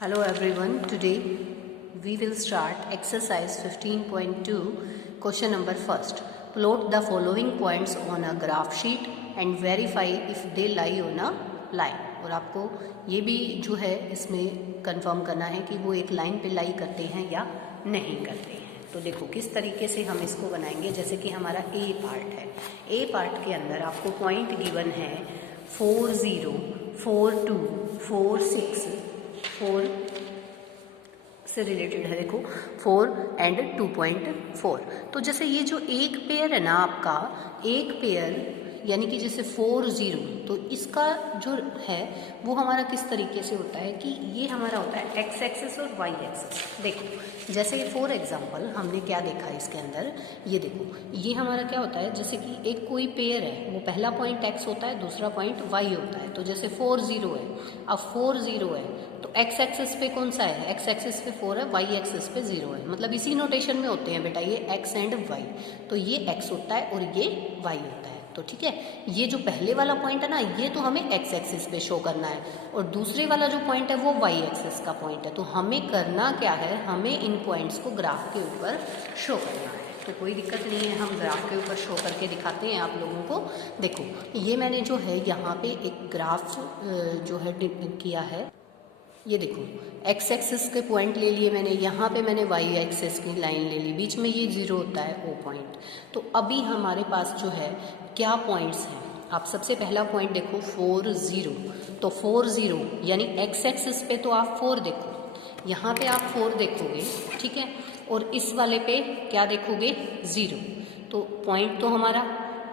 Hello everyone, today we will start exercise 15.2 question number first. Plot the following points on a graph sheet and verify if they lie on a line. और आपको ये भी जो है इसमें confirm करना है कि वो एक लाइन पे लाई करते हैं या नहीं करते हैं। तो देखो किस तरीके से हम इसको बनाएंगे। जैसे कि हमारा ए पार्ट है, ए पार्ट के अंदर आपको पॉइंट गिवन है 4 0 4 2 4 6 4 से रिलेटेड है। देखो 4 एंड 2.4। तो जैसे ये जो एक पेयर है ना आपका, एक पेयर यानी कि जैसे 4 0, तो इसका जो है वो हमारा किस तरीके से होता है कि ये हमारा होता है एक्स एक्सिस और वाई एक्सिस। देखो जैसे फॉर एग्जांपल हमने क्या देखा इसके अंदर, ये देखो ये हमारा क्या होता है, जैसे कि एक कोई पेयर है, वो पहला पॉइंट एक्स होता है, दूसरा पॉइंट वाई होता है। तो जैसे 4 0 है, अब 4 0 है तो एक्स एक्सिस पे कौन सा है, एक्स एक्सिस पे 4 है, वाई एक्सिस पे 0 है। मतलब इसी नोटेशन में होते हैं बेटा ये एक्स एंड वाई। तो ये एक्स होता है और ये वाई होता है। तो ठीक है, ये जो पहले वाला पॉइंट है ना, ये तो हमें एक्स एक्सिस पे शो करना है और दूसरे वाला जो पॉइंट है वो वाई एक्सिस का पॉइंट है। तो हमें करना क्या है, hमें इन पॉइंट्स को ग्राफ के ऊपर शो करना है। तो कोई दिक्कत नहीं है, हम ग्राफ के ऊपर शो करके दिखाते हैं आप लोगों को। देखो ये मैंने जो है यहाँ पे एक ग्राफ जो है किया है। ये देखो एक्स एक्सिस के पॉइंट ले लिए मैंने, यहाँ पे मैंने वाई एक्सिस की लाइन ले ली, बीच में ये 0 होता है ओ पॉइंट। तो अभी हमारे पास जो है क्या पॉइंट्स हैं, आप सबसे पहला पॉइंट देखो 4 0। तो 4 0 यानी एक्स एक्सिस पे तो आप 4 देखो, यहाँ पे आप 4 देखोगे, ठीक है, और इस वाले पे क्या देखोगे 0। तो पॉइंट तो हमारा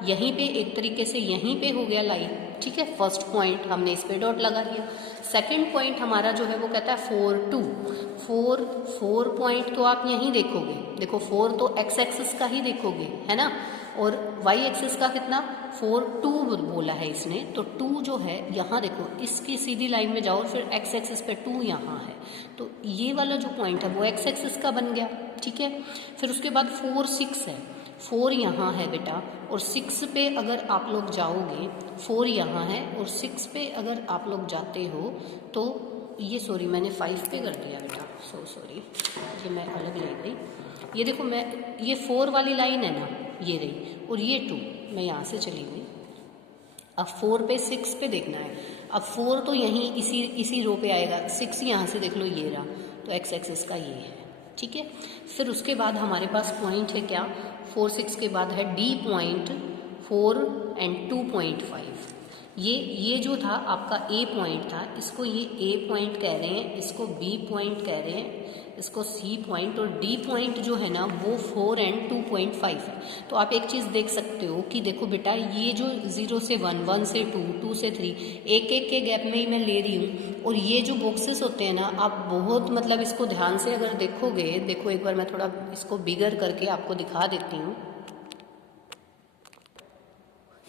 यहीं पे एक तरीके से यहीं पे हो गया लाइन, ठीक है। फर्स्ट पॉइंट हमने इस पे डॉट लगा दिया। सेकंड पॉइंट हमारा जो है वो कहता है 4 2 4 पॉइंट तो आप यहीं देखोगे। देखो 4 तो एक्स एक्सिस का ही देखोगे, है ना, और वाई एक्सिस का कितना 4 2 बोला है इसने। तो 2 जो है यहाँ देखो, इसकी सीधी लाइन में जाओ, फिर एक्स एक्सिस पे 2 यहाँ है। तो ये वाला जो पॉइंट है वो एक्स एक्सिस का बन गया, ठीक है। फिर उसके बाद 4 6 है, 4 यहाँ है बेटा, और 6 पे अगर आप लोग जाओगे, 4 यहाँ है और 6 पे अगर आप लोग जाते हो तो ये सॉरी मैंने 5 पे कर दिया बेटा, सो सॉरी, ये मैं अलग ले गई। ये देखो मैं ये 4 वाली लाइन है ना, ये रही, और ये 2 मैं यहाँ से चली गई। अब 4 पे 6 पे देखना है। अब 4 तो यहीं इसी रो पे आएगा, 6 यहाँ से देख लो ये रहा, तो एक्स एक्सिस का ये है, ठीक है। फिर उसके बाद हमारे पास पॉइंट है क्या, 4 6 के बाद है डी पॉइंट 4 एंड 2.5। ये जो था आपका ए पॉइंट था, इसको ये ए पॉइंट कह रहे हैं, इसको बी पॉइंट कह रहे हैं, इसको सी पॉइंट, और डी पॉइंट जो है ना वो 4 एंड 2.5 है। तो आप एक चीज़ देख सकते हो कि देखो बेटा ये जो 0 से 1 1 से 2 2 से 3 एक एक के गैप में ही मैं ले रही हूँ। और ये जो बॉक्सेस होते हैं ना, आप बहुत मतलब इसको ध्यान से अगर देखोगे, देखो एक बार मैं थोड़ा इसको बिगर करके आपको दिखा देती हूँ।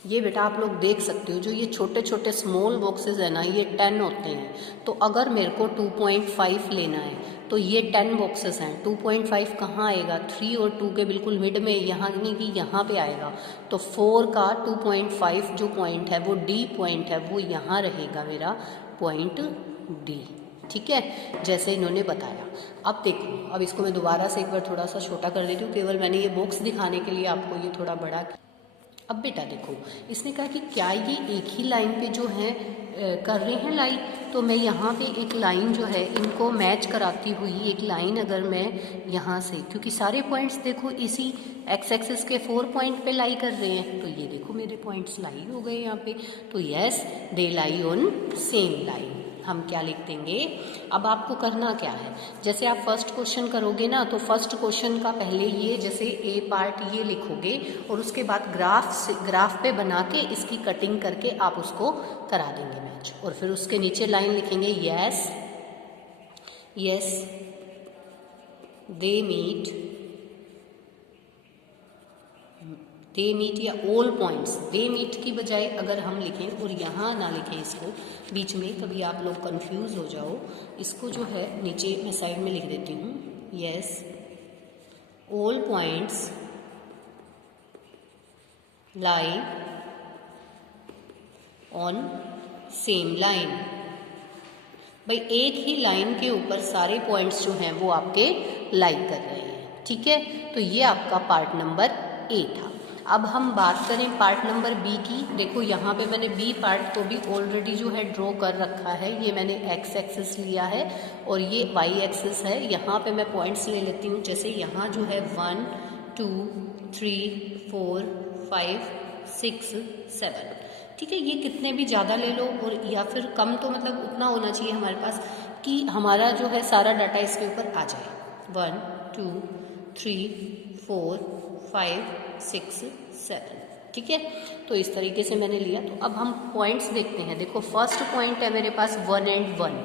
ये बेटा आप लोग देख सकते हो, जो ये छोटे छोटे स्मॉल बॉक्सेस है ना, ये 10 होते हैं। तो अगर मेरे को 2.5 लेना है तो ये 10 बॉक्सेस हैं। 2.5 कहाँ आएगा, 3 और 2 के बिल्कुल मिड में, यहाँ नहीं कि यहाँ पे आएगा। तो 4 का 2.5 जो पॉइंट है वो डी पॉइंट है, वो यहाँ रहेगा मेरा पॉइंट डी, ठीक है, जैसे इन्होंने बताया। अब देखो, अब इसको मैं दोबारा से एक बार थोड़ा सा छोटा कर देती हूँ, केवल मैंने ये बॉक्स दिखाने के लिए आपको ये थोड़ा बड़ा। अब बेटा देखो इसने कहा कि क्या ये एक ही लाइन पे जो है कर रहे हैं लाइन। तो मैं यहाँ पे एक लाइन जो है इनको मैच कराती हुई एक लाइन अगर मैं यहाँ से, क्योंकि सारे पॉइंट्स देखो इसी एक्स एक्सिस के 4 पॉइंट पे लाई कर रहे हैं, तो ये देखो मेरे पॉइंट्स लाई हो गए यहाँ पे। तो yes they lie on same line, हम क्या लिख देंगे। अब आपको करना क्या है, जैसे आप फर्स्ट क्वेश्चन करोगे ना, तो फर्स्ट क्वेश्चन का पहले ये जैसे ए पार्ट ये लिखोगे और उसके बाद ग्राफ पे बना के इसकी कटिंग करके आप उसको करा देंगे मैच, और फिर उसके नीचे लाइन लिखेंगे यस यस दे मीट या ऑल पॉइंट्स, दे मीट की बजाय अगर हम लिखें और यहाँ ना लिखें इसको बीच में, कभी आप लोग कंफ्यूज हो जाओ, इसको जो है नीचे मैं साइड में लिख देती हूँ, yes all points lie on same line. भाई एक ही लाइन के ऊपर सारे पॉइंट्स जो हैं वो आपके लाई कर रहे हैं, ठीक है। तो ये आपका पार्ट नंबर ए था। अब हम बात करें पार्ट नंबर बी की। देखो यहाँ पे मैंने बी पार्ट को भी ऑलरेडी जो है ड्रॉ कर रखा है। ये मैंने एक्स एक्सिस लिया है और ये वाई एक्सिस है। यहाँ पे मैं पॉइंट्स ले लेती हूँ, जैसे यहाँ जो है 1 2 3 4 5 6 7, ठीक है। ये कितने भी ज़्यादा ले लो और या फिर कम, तो मतलब उतना होना चाहिए हमारे पास कि हमारा जो है सारा डाटा इसके ऊपर आ जाए। 1 2 3 4 5 6 7, ठीक है। तो इस तरीके से मैंने लिया। तो अब हम पॉइंट्स देखते हैं। देखो फर्स्ट पॉइंट है मेरे पास 1 एंड 1।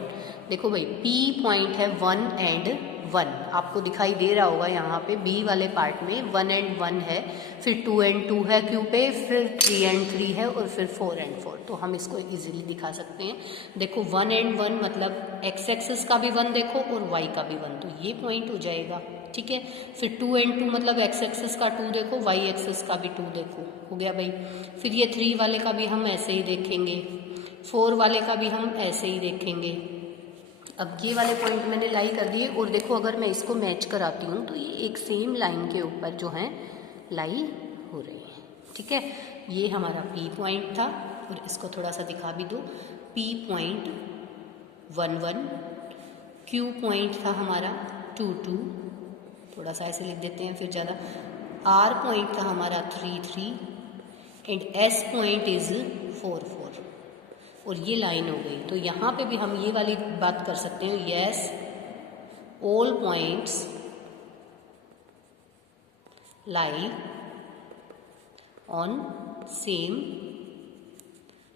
देखो भाई पी पॉइंट है 1 एंड 1, आपको दिखाई दे रहा होगा यहाँ पे बी वाले पार्ट में 1 एंड 1 है, फिर 2 एंड 2 है क्यू पे, फिर 3 एंड 3 है और फिर 4 एंड 4। तो हम इसको इजीली दिखा सकते हैं। देखो 1 एंड 1 मतलब एक्स एक्सिस का भी 1 देखो और वाई का भी 1, तो ये पॉइंट हो जाएगा, ठीक है। फिर 2 एंड 2 मतलब एक्स एक्सिस का 2 देखो, वाई एक्सिस का भी 2 देखो, हो गया भाई। फिर ये 3 वाले का भी हम ऐसे ही देखेंगे, 4 वाले का भी हम ऐसे ही देखेंगे। अब ये वाले पॉइंट मैंने लाई कर दिए और देखो अगर मैं इसको मैच कराती हूँ तो ये एक सेम लाइन के ऊपर जो है लाई हो रही है, ठीक है। ये हमारा पी पॉइंट था और इसको थोड़ा सा दिखा भी दो। पी पॉइंट 1 1, क्यू पॉइंट था हमारा 2 2, थोड़ा सा ऐसे लिख देते हैं फिर ज़्यादा। आर पॉइंट था हमारा 3 3 एंड एस पॉइंट इज 4 4 और ये लाइन हो गई। तो यहाँ पे भी हम ये वाली बात कर सकते हैं, yes all points lie on same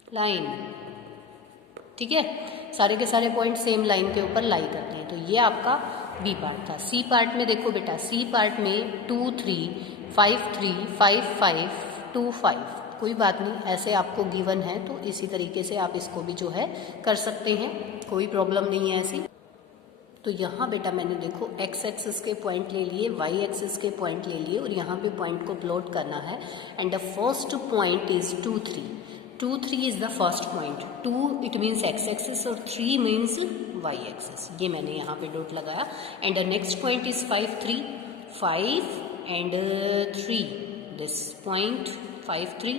line, ठीक है। सारे के सारे पॉइंट सेम लाइन के ऊपर लाई करते हैं। तो ये आपका बी पार्ट था। सी पार्ट में देखो बेटा, सी पार्ट में 2 3 5 3 5 5 2 5, कोई बात नहीं, ऐसे आपको गिवन है तो इसी तरीके से आप इसको भी जो है कर सकते हैं, कोई प्रॉब्लम नहीं है ऐसी। तो यहाँ बेटा मैंने देखो एक्स एक्सिस के पॉइंट ले लिए, वाई एक्सिस के पॉइंट ले लिए और यहाँ पे पॉइंट को प्लॉट करना है। And the first point is 2 3, 2 3 is the first point. 2 it means x axis और 3 मीन्स वाई एक्सिस, ये मैंने यहाँ पे डॉट लगाया। And the next point is 5 3, 5 and 3, this point 5 3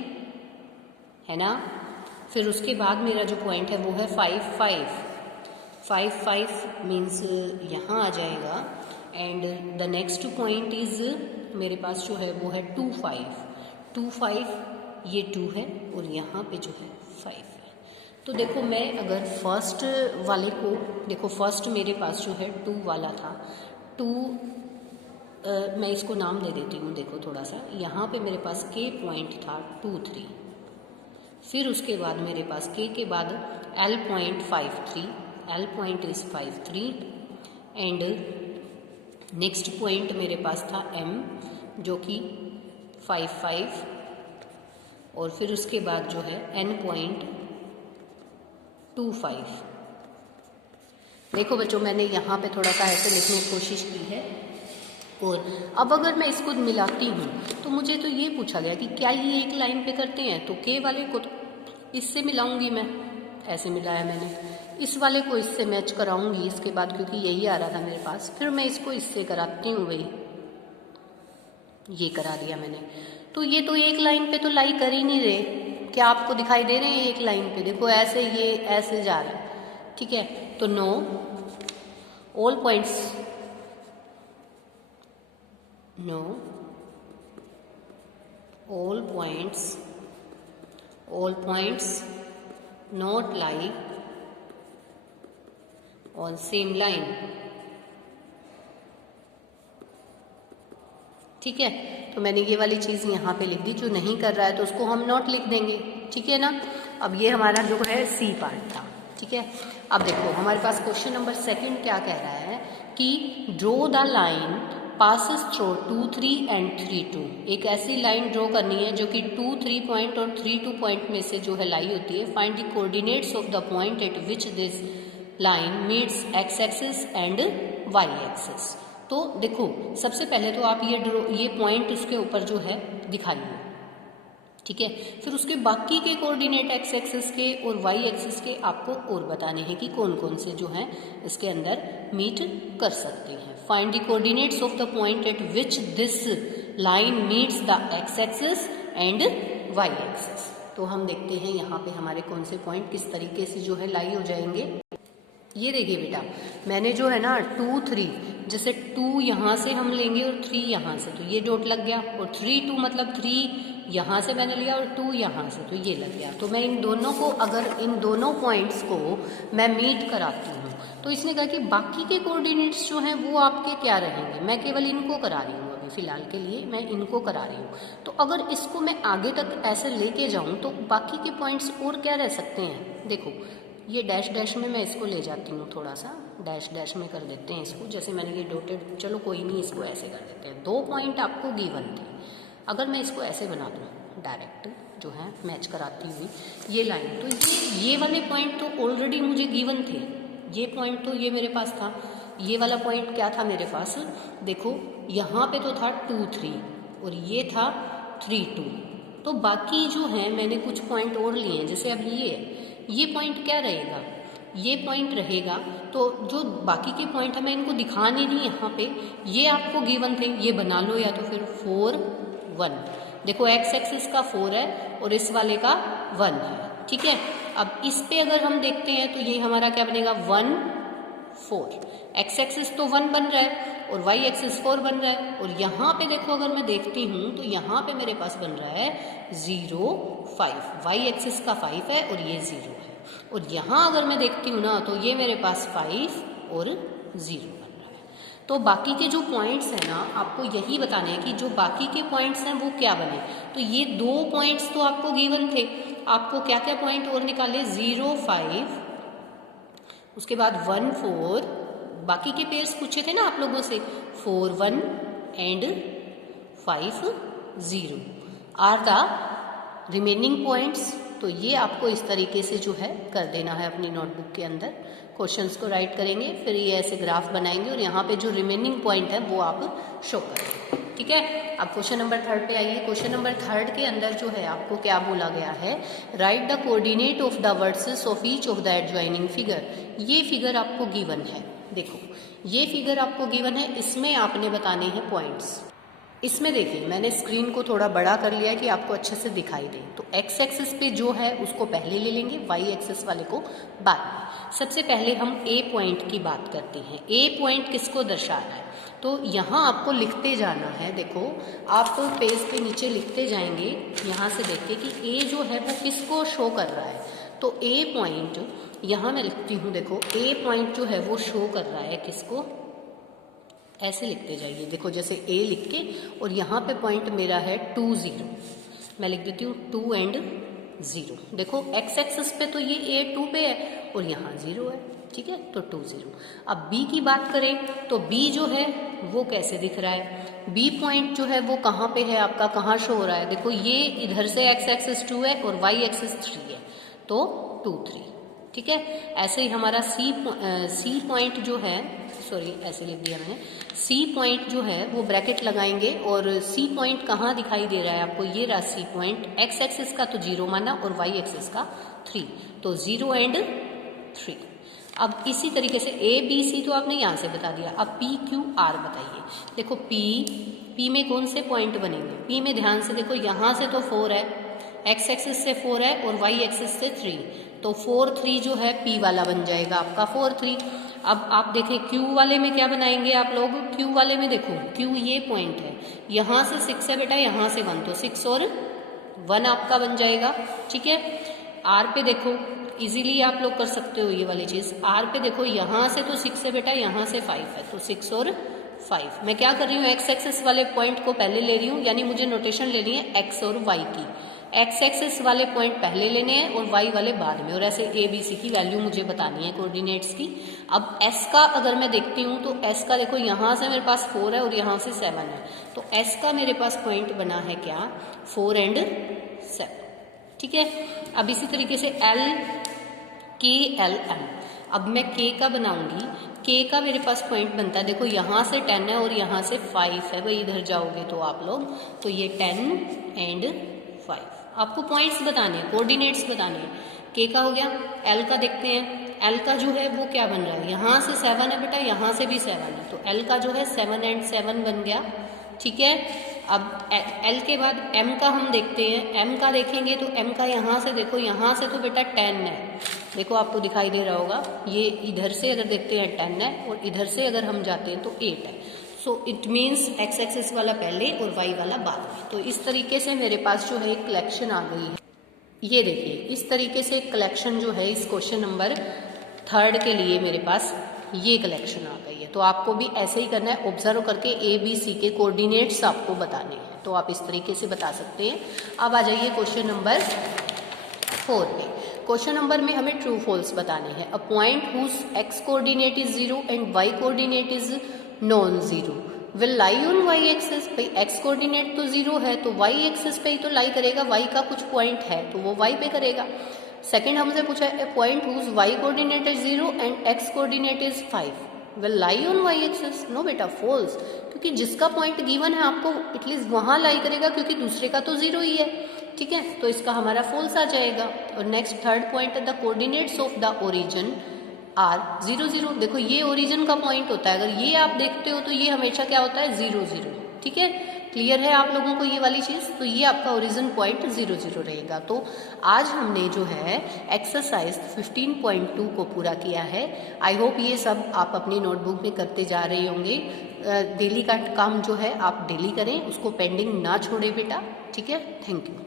है ना। फिर उसके बाद मेरा जो पॉइंट है वो है 5 5, 5 5 मीन्स यहाँ आ जाएगा। And the next point is मेरे पास जो है वो है 2 5, 2 5, ये 2 है और यहाँ पे जो है 5 है। तो देखो मैं अगर फर्स्ट वाले को देखो, फर्स्ट मेरे पास जो है 2 वाला था, 2 मैं इसको नाम दे देती हूँ। देखो थोड़ा सा यहाँ पे मेरे पास के पॉइंट था 2 3, फिर उसके बाद मेरे पास के बाद L point 5 3, L point is 5 3 and next point मेरे पास था एम जो कि 5 5 और फिर उसके बाद जो है एन पॉइंट 2 5। देखो बच्चों मैंने यहाँ पे थोड़ा सा ऐसे लिखने की कोशिश की है। और अब अगर मैं इसको मिलाती हूँ तो मुझे तो ये पूछा गया कि क्या ये एक लाइन पे करते हैं, तो के वाले को तो इससे मिलाऊंगी मैं, ऐसे मिलाया मैंने, इस वाले को इससे मैच कराऊंगी इसके बाद क्योंकि यही आ रहा था मेरे पास, फिर मैं इसको इससे कराती हूँ भाई, ये करा दिया मैंने। तो ये तो एक लाइन पे तो लाई कर ही नहीं रहे, क्या आपको दिखाई दे रहे हैं एक लाइन पे? देखो ऐसे ये ऐसे जा रहा है, ठीक है। तो no all points, no all points not lie on same line, ठीक है। तो मैंने ये वाली चीज़ यहाँ पे लिख दी, जो नहीं कर रहा है तो उसको हम नॉट लिख देंगे, ठीक है ना। अब ये हमारा जो है सी पार्ट था, ठीक है। अब देखो हमारे पास क्वेश्चन नंबर 2 क्या कह रहा है कि draw the line passes through 2 3 and 3 2। एक ऐसी लाइन ड्रॉ करनी है जो कि 2 3 पॉइंट और 3 2 पॉइंट में से जो है लाई होती है। Find the coordinates of the point at which this line meets X axis and Y axis. तो देखो सबसे पहले तो आप ये पॉइंट उसके ऊपर जो है दिखाइए, ठीक है। फिर उसके बाकी के कोऑर्डिनेट एक्स एक्सिस के और वाई एक्सिस के आपको और बताने हैं कि कौन कौन से जो हैं इसके अंदर मीट कर सकते हैं। Find the coordinates of the point at which this line meets the X axis and Y axis. तो हम देखते हैं यहाँ पे हमारे कौन से पॉइंट किस तरीके से जो है लाई हो जाएंगे। ये देखिए बेटा, मैंने जो है ना 2 3, जैसे 2 यहाँ से हम लेंगे और 3 यहाँ से, तो ये डॉट लग गया, और 3 2 मतलब 3 यहाँ से मैंने लिया और 2 यहाँ से, तो ये लग गया। तो मैं इन दोनों को, अगर इन दोनों पॉइंट्स को मैं मीट कराती हूँ, तो इसने कहा कि बाकी के कोऑर्डिनेट्स जो हैं वो आपके क्या रहेंगे, मैं केवल इनको करा रही हूँ, अभी फिलहाल के लिए मैं इनको करा रही हूँ। तो अगर इसको मैं आगे तक ऐसे लेके जाऊँ तो बाकी के पॉइंट्स और क्या रह सकते हैं। देखो ये डैश डैश में मैं इसको ले जाती हूँ, थोड़ा सा डैश डैश में कर देते हैं इसको, जैसे मैंने ये डॉटेड, चलो कोई नहीं, इसको ऐसे कर देते हैं। 2 पॉइंट आपको गिवन थे, अगर मैं इसको ऐसे बना दूँ डायरेक्ट जो है मैच कराती हुई ये लाइन, तो ये वाले पॉइंट तो ऑलरेडी मुझे गिवन थे। ये पॉइंट तो ये मेरे पास था, ये वाला पॉइंट क्या था मेरे पास, देखो यहाँ पे तो था 2 3 और ये था 3 2। तो बाकी जो है मैंने कुछ पॉइंट और लिए हैं, जैसे अब ये पॉइंट क्या रहेगा, ये पॉइंट रहेगा। तो जो बाकी के पॉइंट है मैं इनको दिखा नहीं रही यहाँ पे, ये आपको गिवन थे, ये बना लो, या तो फिर 4 1। देखो एक्स एक्सिस का 4 है और इस वाले का 1 है, ठीक है। अब इस पे अगर हम देखते हैं तो ये हमारा क्या बनेगा 1 4। एक्स एक्सिस तो 1 बन रहा है और वाई एक्सिस 4 बन रहा है, और यहाँ पे देखो अगर मैं देखती हूँ तो यहाँ पे मेरे पास बन रहा है 0 5। वाई एक्सिस का 5 है और ये 0 है, और यहाँ अगर मैं देखती हूँ ना तो ये मेरे पास 5 और 0 बन रहा है। तो बाकी के जो पॉइंट्स हैं ना, आपको यही बताने हैं कि जो बाकी के पॉइंट्स हैं वो क्या बने। तो ये 2 पॉइंट्स तो आपको गिवन थे, आपको क्या क्या पॉइंट और निकाले, 0 5, उसके बाद 1 4, बाकी के पेयर्स पूछे थे ना आप लोगों से, 4 1 and 5 0 are the remaining points. तो ये आपको इस तरीके से जो है कर देना है अपनी नोटबुक के अंदर। क्वेश्चंस को राइट करेंगे, फिर ये ऐसे ग्राफ बनाएंगे और यहाँ पे जो रिमेनिंग पॉइंट है वो आप शो करेंगे, ठीक है। अब क्वेश्चन नंबर 3 पे आइए। क्वेश्चन नंबर 3 के अंदर जो है आपको क्या बोला गया है, right the coordinate of the versus of each of the adjoining figure. ये फिगर आपको गिवन है, देखो ये फिगर आपको गिवन है, इसमें आपने बताने हैं पॉइंट्स। इसमें देखिए मैंने स्क्रीन को थोड़ा बड़ा कर लिया है कि आपको अच्छे से दिखाई दे। तो एक्स एक्सिस पे जो है उसको पहले ले लेंगे, वाई एक्सिस वाले को बाद में। सबसे पहले हम ए पॉइंट की बात करते हैं। ए पॉइंट किसको दर्शा रहा है, तो यहाँ आपको लिखते जाना है। देखो आप पेज पे नीचे लिखते जाएंगे, यहाँ से देखिए कि ए जो है वो किसको शो कर रहा है। तो ए पॉइंट यहाँ मैं लिखती हूँ, देखो ए पॉइंट जो है वो शो कर रहा है किसको, ऐसे लिखते जाइए। देखो जैसे ए लिख के और यहाँ पे पॉइंट मेरा है 2 0, मैं लिख देती हूँ 2 एंड 0। देखो एक्स एक्सिस पे तो ये ए 2 पे है और यहाँ 0 है, ठीक है, तो 2 0। अब बी की बात करें तो बी जो है वो कैसे दिख रहा है, बी पॉइंट जो है वो कहाँ पे है आपका, कहाँ शो हो रहा है। देखो ये इधर से एक्स एक्सिस 2 है और वाई एक्सिस 3 है, तो 2 3, ठीक है। ऐसे ही हमारा सी पॉइंट जो है, सॉरी ऐसे लिख दिया मैंने, सी पॉइंट जो है वो ब्रैकेट लगाएंगे और सी पॉइंट कहाँ दिखाई दे रहा है आपको, ये रहा सी पॉइंट। एक्स एक्सिस का तो 0 माना और वाई एक्सिस का 3, तो 0 एंड 3। अब इसी तरीके से ए बी सी तो आपने यहाँ से बता दिया, अब पी क्यू आर बताइए। देखो पी में कौन से पॉइंट बनेंगे, पी में ध्यान से देखो, यहाँ से तो 4 है, एक्स एक्सिस से 4 है और वाई एक्सिस से 3, तो 4 3 जो है पी वाला बन जाएगा आपका 4 3। अब आप देखें क्यू वाले में क्या बनाएंगे आप लोग, क्यू वाले में देखो क्यू ये पॉइंट है, यहाँ से 6 है बेटा, यहाँ से 1, तो 6 और 1 आपका बन जाएगा, ठीक है। आर पे देखो इजीली आप लोग कर सकते हो ये वाली चीज़। आर पे देखो यहाँ से तो 6 है बेटा, यहाँ से 5 है, तो 6 और 5। मैं क्या कर रही हूँ, एक्स एक्सिस वाले पॉइंट को पहले ले रही हूँ, यानी मुझे नोटेशन लेनी है एक्स और वाई की। एक्स एक्सिस वाले पॉइंट पहले लेने हैं और वाई वाले बाद में, और ऐसे ए बी सी की वैल्यू मुझे बतानी है कोऑर्डिनेट्स की। अब एस का अगर मैं देखती हूँ तो एस का देखो यहाँ से मेरे पास 4 है और यहाँ से 7 है, तो एस का मेरे पास पॉइंट बना है क्या, 4 एंड 7, ठीक है। अब इसी तरीके से एल के एल एम, अब मैं के का बनाऊंगी, के का मेरे पास पॉइंट बनता है, देखो यहाँ से 10 है और यहाँ से 5 है, भाई इधर जाओगे तो आप लोग, तो ये 10 एंड 5 आपको पॉइंट्स बताने हैं, कोऑर्डिनेट्स बताने हैं। के का हो गया, एल का देखते हैं। एल का जो है वो क्या बन रहा है, यहाँ से 7 है बेटा, यहाँ से भी 7 है, तो एल का जो है 7 and 7 बन गया। ठीक है, अब एल के बाद एम का हम देखते हैं। एम का देखेंगे तो एम का यहाँ से देखो, यहाँ से तो बेटा 10 है, देखो आपको दिखाई दे रहा होगा। ये इधर से अगर देखते हैं 10 है, और इधर से अगर हम जाते हैं तो 8 है। So it means x axis वाला पहले और वाई वाला बाद में। तो इस तरीके से मेरे पास जो है एक कलेक्शन आ गई है। ये देखिए, इस तरीके से कलेक्शन जो है इस क्वेश्चन नंबर 3 के लिए मेरे पास ये कलेक्शन आ गई है। तो आपको भी ऐसे ही करना है, ऑब्जर्व करके ए बी सी के कोऑर्डिनेट्स आपको बताने हैं, तो आप इस तरीके से बता सकते हैं। अब आ जाइए क्वेश्चन नंबर 4 में। क्वेश्चन नंबर में हमें ट्रू फॉल्स बताने हैं। A point whose X coordinate is 0 and Y coordinate is non zero will lie on Y axis. भाई एक्स कोऑर्डिनेट तो 0 है, तो वाई एक्सिस पे ही तो लाई करेगा, वाई का कुछ पॉइंट है तो वो वाई पे करेगा। सेकंड हमसे पूछा है, a point whose Y coordinate is 0 and X coordinate is 5 will lie on Y axis. No बेटा, फॉल्स, क्योंकि जिसका पॉइंट गिवन है आपको एटलीस्ट वहां लाई करेगा, क्योंकि दूसरे का तो 0 ही है। ठीक है, तो इसका हमारा फॉल्स आ जाएगा। और नेक्स्ट थर्ड पॉइंट है, the coordinates of the origin are 0 0। देखो ये ओरिजिन का पॉइंट होता है, अगर ये आप देखते हो तो ये हमेशा क्या होता है, 0 0। ठीक है, क्लियर है आप लोगों को ये वाली चीज। तो ये आपका ओरिजिन पॉइंट 0 0 रहेगा। तो आज हमने जो है एक्सरसाइज 15.2 को पूरा किया है। आई होप ये सब आप अपनी नोटबुक में करते जा रहे होंगे। डेली का काम जो है आप डेली करें, उसको पेंडिंग ना छोड़े बेटा। ठीक है, थैंक यू।